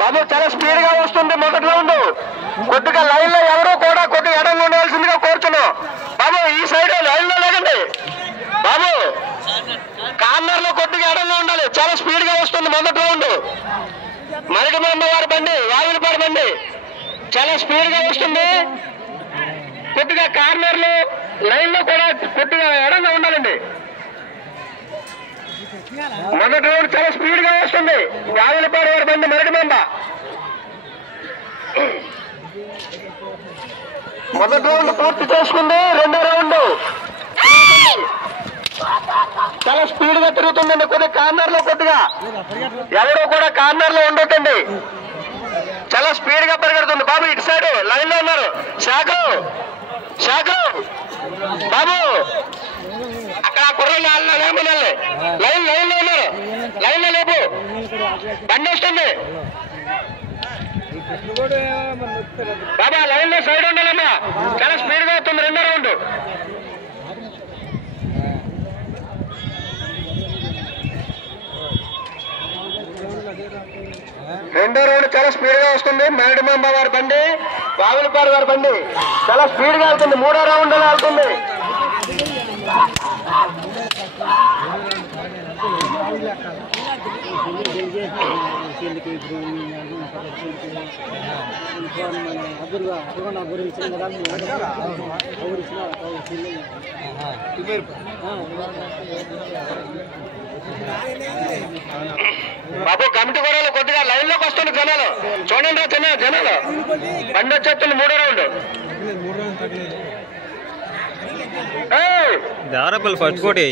బాబు చాలా స్పీడ్ గా వస్తుంది మొదటి రౌండ్. కొద్దిగా లైన్ లో ఎవరో కూడా కొద్దిగా ఎడంగా ఉండవలసిందిగా కోరుతున్నాం. బాబు ఈ సైడ్ లైన్ లో లేదండి బాబు, కార్నర్ లో కొద్దిగా ఎడంగా ఉండాలి. చాలా స్పీడ్ గా వస్తుంది మొదటి రౌండ్. మరిడిమండ వారి బండి, వాయులపాడు బండి చాలా స్పీడ్ గా వస్తుంది. కొద్దిగా కార్నర్ లో లైన్ లో కూడా కొద్దిగా ఎడంగా ఉండాలండి. మొదటి రౌండ్ చాలా స్పీడ్ గా వస్తుంది. వాయులపాడు వారి బండి మరిడిమండ. మొదటి రౌండ్ పూర్తి చేసుకుంది. రెండో రౌండ్ చాలా స్పీడ్ గా తిరుగుతుందండి. కొద్దిగా కార్నర్ లో కొద్దిగా ఎవరో కూడా కార్నర్ లో ఉండొద్దండి. చాలా స్పీడ్ గా పరిగెడుతుంది. బాబు ఇటు సైడ్ లైన్ లో ఉన్నారు. శాఖలు బాబు అక్కడ కుర్రలు ఏమనాలి. లైన్ లో ఉన్నారు. లైన్ లో లేపు బండి వస్తుంది. బాబా లైన్ లో సైడ్ ఉండాలమ్మా. చాలా స్పీడ్ గా వస్తుంది. రెండో రౌండ్ చాలా స్పీడ్ గా వస్తుంది. మేడమాంబ వారి బండి, వాగులపాడు వారి బండి చాలా స్పీడ్ గా వెళ్తుంది. మూడో రౌండ్ వెళ్తుంది. బాబు కమిటీ కూడా కొద్దిగా లైన్ లోకి వస్తుంది. జనాలు చూడండి జనాలు బండి వచ్చేస్తుంది. మూడో రౌండ్ దేవరపల్లి ఫస్ట్ పోటీ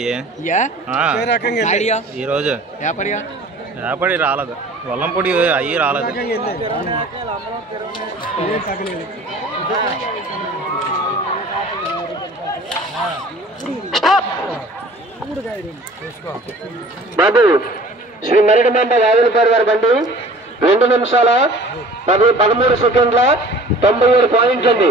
ఈరోజు వ్యాపారి రాలేదు. వల్లంపొడి అయ్యి రాలేదు. బాబు శ్రీ మరిడిమండ వాయులపాడు వారి బండి 2 నిమిషాల 13 సెకండ్ల 97 పాయింట్లు అండి.